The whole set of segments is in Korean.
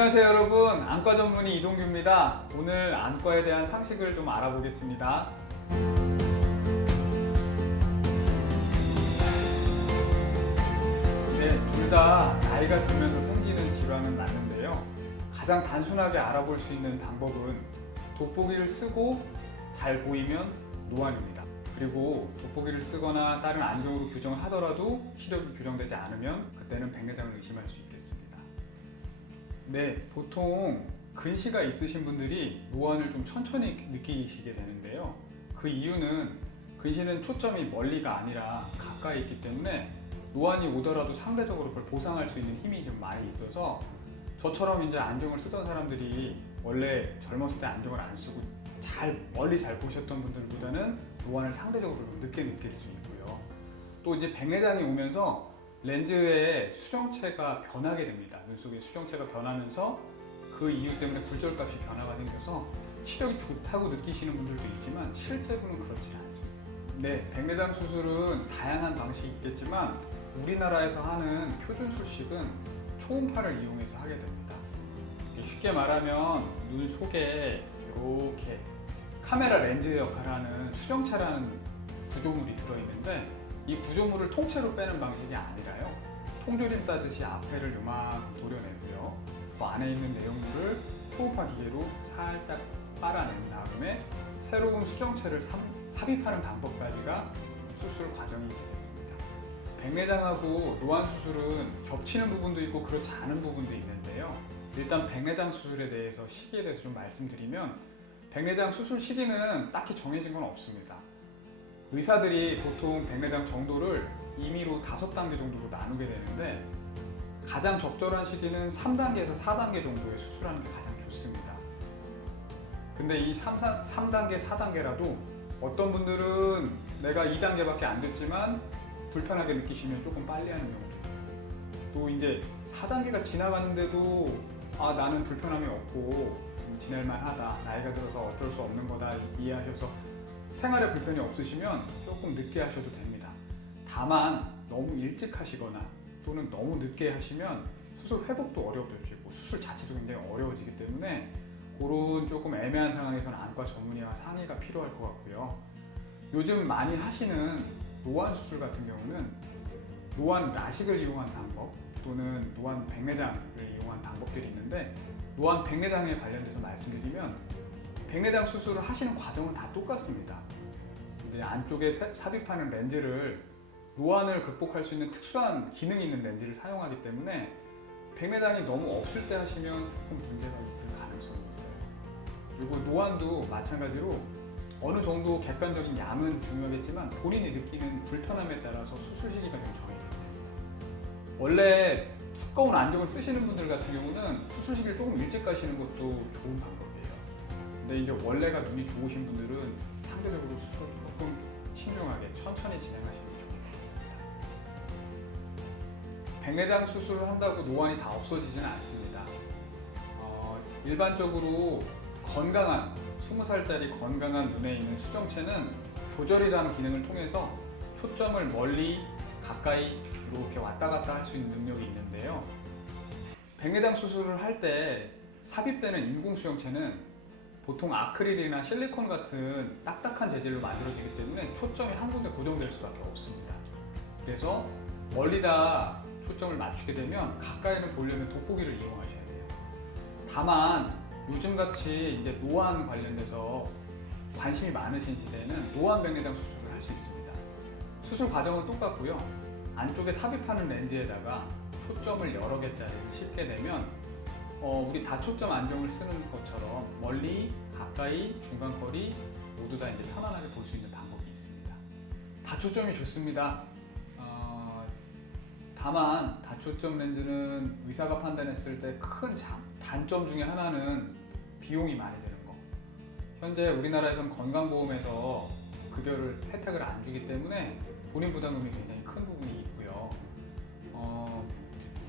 안녕하세요 여러분, 안과 전문의 이동규입니다. 오늘 안과에 대한 상식을 좀 알아보겠습니다. 네, 둘 다 나이가 들면서 생기는 질환은 맞는데요. 가장 단순하게 알아볼 수 있는 방법은 돋보기를 쓰고 잘 보이면 노안입니다. 그리고 돋보기를 쓰거나 다른 안경으로 교정을 하더라도 시력이 교정되지 않으면 그때는 백내장을 의심할 수 있겠습니다. 네, 보통 근시가 있으신 분들이 노안을 좀 천천히 느끼시게 되는데요. 그 이유는 근시는 초점이 멀리가 아니라 가까이 있기 때문에 노안이 오더라도 상대적으로 그걸 보상할 수 있는 힘이 좀 많이 있어서 저처럼 이제 안경을 쓰던 사람들이 원래 젊었을 때 안경을 안 쓰고 멀리 잘 보셨던 분들보다는 노안을 상대적으로 좀 늦게 느낄 수 있고요. 또 이제 백내장이 오면서 렌즈의 수정체가 변하게 됩니다. 눈 속의 수정체가 변하면서 그 이유 때문에 굴절값이 변화가 생겨서 시력이 좋다고 느끼시는 분들도 있지만 실제로는 그렇지 않습니다. 네, 백내장 수술은 다양한 방식이 있겠지만 우리나라에서 하는 표준 수식은 초음파를 이용해서 하게 됩니다. 쉽게 말하면 눈 속에 이렇게 카메라 렌즈 역할을 하는 수정체라는 구조물이 들어있는데 이 구조물을 통째로 빼는 방식이 아니라요, 통조림 따듯이 앞에를 요만큼 도려내고요, 그 안에 있는 내용물을 초음파 기계로 살짝 빨아낸 다음에 새로운 수정체를 삽입하는 방법까지가 수술 과정이 되겠습니다. 백내장하고 노안 수술은 겹치는 부분도 있고 그렇지 않은 부분도 있는데요. 일단 백내장 수술에 대해서 시기에 대해서 좀 말씀드리면, 백내장 수술 시기는 딱히 정해진 건 없습니다. 의사들이 보통 백내장 정도를 임의로 5단계 정도로 나누게 되는데 가장 적절한 시기는 3단계에서 4단계 정도에 수술하는 게 가장 좋습니다. 근데 이 3단계, 4단계라도 어떤 분들은 내가 2단계밖에 안 됐지만 불편하게 느끼시면 조금 빨리 하는 경우도 있고, 또 이제 4단계가 지나갔는데도 나는 불편함이 없고 지낼만 하다, 나이가 들어서 어쩔 수 없는 거다 이해하셔서 생활에 불편이 없으시면 조금 늦게 하셔도 됩니다. 다만 너무 일찍 하시거나 또는 너무 늦게 하시면 수술 회복도 어려워지고 수술 자체도 굉장히 어려워지기 때문에 그런 조금 애매한 상황에서는 안과 전문의와 상의가 필요할 것 같고요. 요즘 많이 하시는 노안 수술 같은 경우는 노안 라식을 이용한 방법 또는 노안 백내장을 이용한 방법들이 있는데, 노안 백내장에 관련돼서 말씀드리면 백내장 수술을 하시는 과정은 다 똑같습니다. 이제 안쪽에 삽입하는 렌즈를 노안을 극복할 수 있는 특수한 기능이 있는 렌즈를 사용하기 때문에 백내장이 너무 없을 때 하시면 조금 문제가 있을 가능성이 있어요. 그리고 노안도 마찬가지로 어느 정도 객관적인 양은 중요하겠지만 본인이 느끼는 불편함에 따라서 수술 시기가 좀 정해집니다. 원래 두꺼운 안경을 쓰시는 분들 같은 경우는 수술 시기를 조금 일찍 가시는 것도 좋은 방법이에요. 근데 이제 원래가 눈이 좋으신 분들은 상대적으로 수술을 조금 신중하게 천천히 진행하시는 게 좋을 것 같습니다. 백내장 수술을 한다고 노안이 다 없어지지는 않습니다. 일반적으로 건강한 20살짜리 건강한 눈에 있는 수정체는 조절이라는 기능을 통해서 초점을 멀리 가까이 이렇게 왔다 갔다 할 수 있는 능력이 있는데요. 백내장 수술을 할 때 삽입되는 인공수정체는 보통 아크릴이나 실리콘 같은 딱딱한 재질로 만들어지기 때문에 초점이 한 군데 고정될 수밖에 없습니다. 그래서 멀리다 초점을 맞추게 되면 가까이는 보려면 돋보기를 이용하셔야 돼요. 다만 요즘같이 이제 노안 관련돼서 관심이 많으신 시대에는 노안 백내장 수술을 할 수 있습니다. 수술 과정은 똑같고요. 안쪽에 삽입하는 렌즈에다가 초점을 여러 개짜리를 씹게 되면 우리 다초점 안경을 쓰는 것처럼 멀리, 가까이, 중간거리 모두 다 이제 편안하게 볼 수 있는 방법이 있습니다. 다초점이 좋습니다. 다만 다초점 렌즈는 의사가 판단했을 때 큰 단점 중에 하나는 비용이 많이 드는 거. 현재 우리나라에선 건강보험에서 급여를 혜택을 안 주기 때문에 본인 부담금이 굉장히 큰 부분이 있고요.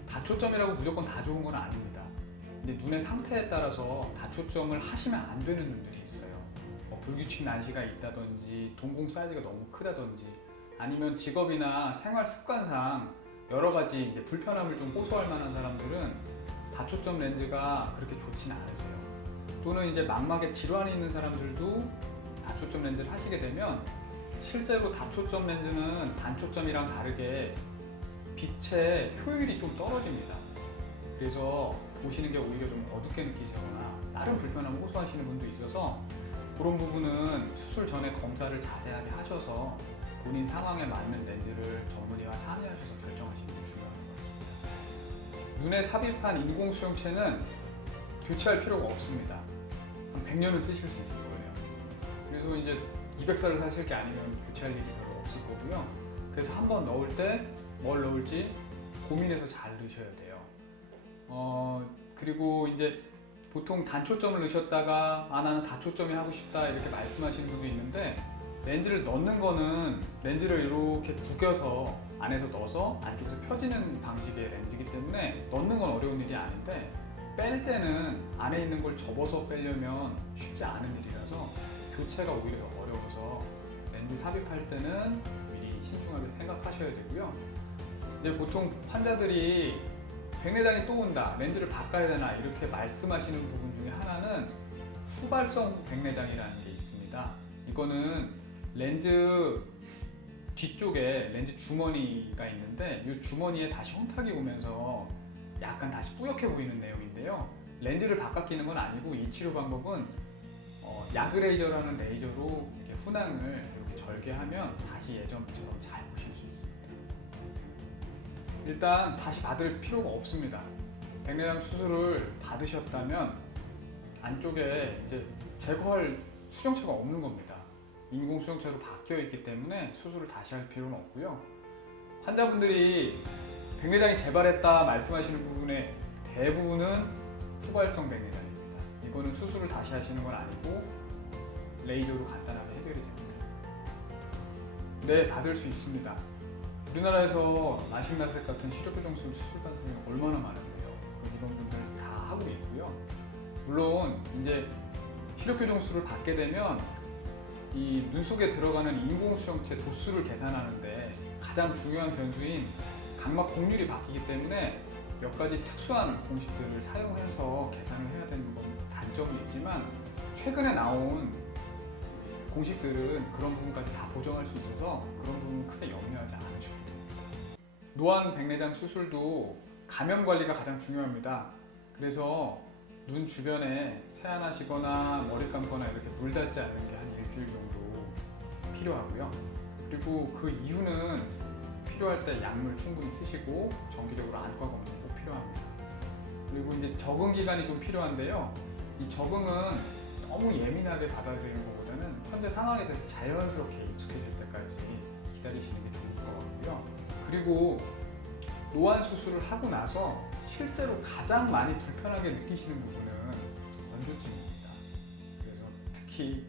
다초점이라고 무조건 다 좋은 건 아닙니다. 근데 눈의 상태에 따라서 다초점을 하시면 안 되는 눈들이 있어요. 불규칙 난시가 있다든지 동공 사이즈가 너무 크다든지 아니면 직업이나 생활 습관상 여러 가지 이제 불편함을 좀 호소할 만한 사람들은 다초점 렌즈가 그렇게 좋지는 않으세요. 또는 이제 망막에 질환이 있는 사람들도 다초점 렌즈를 하시게 되면 실제로 다초점 렌즈는 단초점이랑 다르게 빛의 효율이 좀 떨어집니다. 그래서 보시는 게 오히려 좀 어둡게 느끼시거나 다른 불편함을 호소하시는 분도 있어서 그런 부분은 수술 전에 검사를 자세하게 하셔서 본인 상황에 맞는 렌즈를 전문의와 상의하셔서 결정하시는 게 중요한 것 같습니다. 눈에 삽입한 인공 수용체는 교체할 필요가 없습니다. 한 100년은 쓰실 수 있을 거예요. 그래서 이제 200살을 사실 게 아니면 교체할 일이 별로 없을 거고요. 그래서 한번 넣을 때 뭘 넣을지 고민해서 잘 넣으셔야 돼요. 그리고 이제 보통 단초점을 넣으셨다가 나는 다초점이 하고 싶다 이렇게 말씀하시는 분도 있는데, 렌즈를 넣는 거는 렌즈를 이렇게 구겨서 안에서 넣어서 안쪽에서 펴지는 방식의 렌즈이기 때문에 넣는 건 어려운 일이 아닌데, 뺄 때는 안에 있는 걸 접어서 빼려면 쉽지 않은 일이라서 교체가 오히려 어려워서 렌즈 삽입할 때는 미리 신중하게 생각하셔야 되고요. 이제 보통 환자들이 백내장이 또 온다, 렌즈를 바꿔야 되나 이렇게 말씀하시는 부분 중에 하나는 후발성 백내장이라는 게 있습니다. 이거는 렌즈 뒤쪽에 렌즈 주머니가 있는데 이 주머니에 다시 혼탁이 오면서 약간 다시 뿌옇게 보이는 내용인데요. 렌즈를 바꿔 끼는 건 아니고 이 치료 방법은 야그레이저라는 레이저로 이렇게 훈황을 이렇게 절개하면 다시 예전처럼 잘 보실 수 있습니다. 일단 다시 받을 필요가 없습니다. 백내장 수술을 받으셨다면 안쪽에 이제 제거할 수정체가 없는 겁니다. 인공 수정체로 바뀌어 있기 때문에 수술을 다시 할 필요는 없고요. 환자분들이 백내장이 재발했다 말씀하시는 부분의 대부분은 후발성 백내장입니다. 이거는 수술을 다시 하시는 건 아니고 레이저로 간단하게 해결이 됩니다. 네, 받을 수 있습니다. 우리나라에서 라식 라섹 같은 시력교정술 수술 받는 분이 얼마나 많은데요. 이런 분들 다 하고 있고요. 물론 이제 시력교정술을 받게 되면 이 눈 속에 들어가는 인공수정체 도수를 계산하는데 가장 중요한 변수인 각막 곡률이 바뀌기 때문에 몇 가지 특수한 공식들을 사용해서 계산을 해야 되는 건 단점이 있지만, 최근에 나온 공식들은 그런 부분까지 다 보정할 수 있어서 그런 부분은 크게 염려하지 않으셔도 됩니다. 노안 백내장 수술도 감염 관리가 가장 중요합니다. 그래서 눈 주변에 세안하시거나 머리 감거나 이렇게 물 닿지 않는 게 한 일주일 정도 필요하고요. 그리고 그 이후는 필요할 때 약물 충분히 쓰시고 정기적으로 안과 검진 꼭 필요합니다. 그리고 이제 적응 기간이 좀 필요한데요. 이 적응은 너무 예민하게 받아들이는 것보다는 현재 상황에 대해서 자연스럽게 익숙해질 때까지 기다리시는 게 좋을 것 같고요. 그리고 노안 수술을 하고 나서 실제로 가장 많이 불편하게 느끼시는 부분은 건조증입니다. 그래서 특히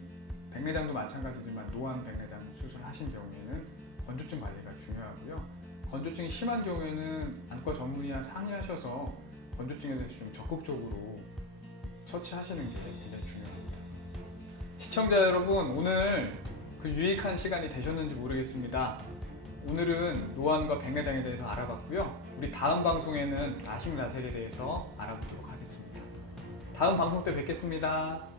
백내장도 마찬가지지만 노안 백내장 수술하신 경우에는 건조증 관리가 중요하고요. 건조증이 심한 경우에는 안과 전문의와 상의하셔서 건조증에 대해서 좀 적극적으로 처치하시는 게 굉장히 중요합니다. 시청자 여러분, 오늘 그 유익한 시간이 되셨는지 모르겠습니다. 오늘은 노안과 백내장에 대해서 알아봤고요. 우리 다음 방송에는 라식 라섹에 대해서 알아보도록 하겠습니다. 다음 방송 때 뵙겠습니다.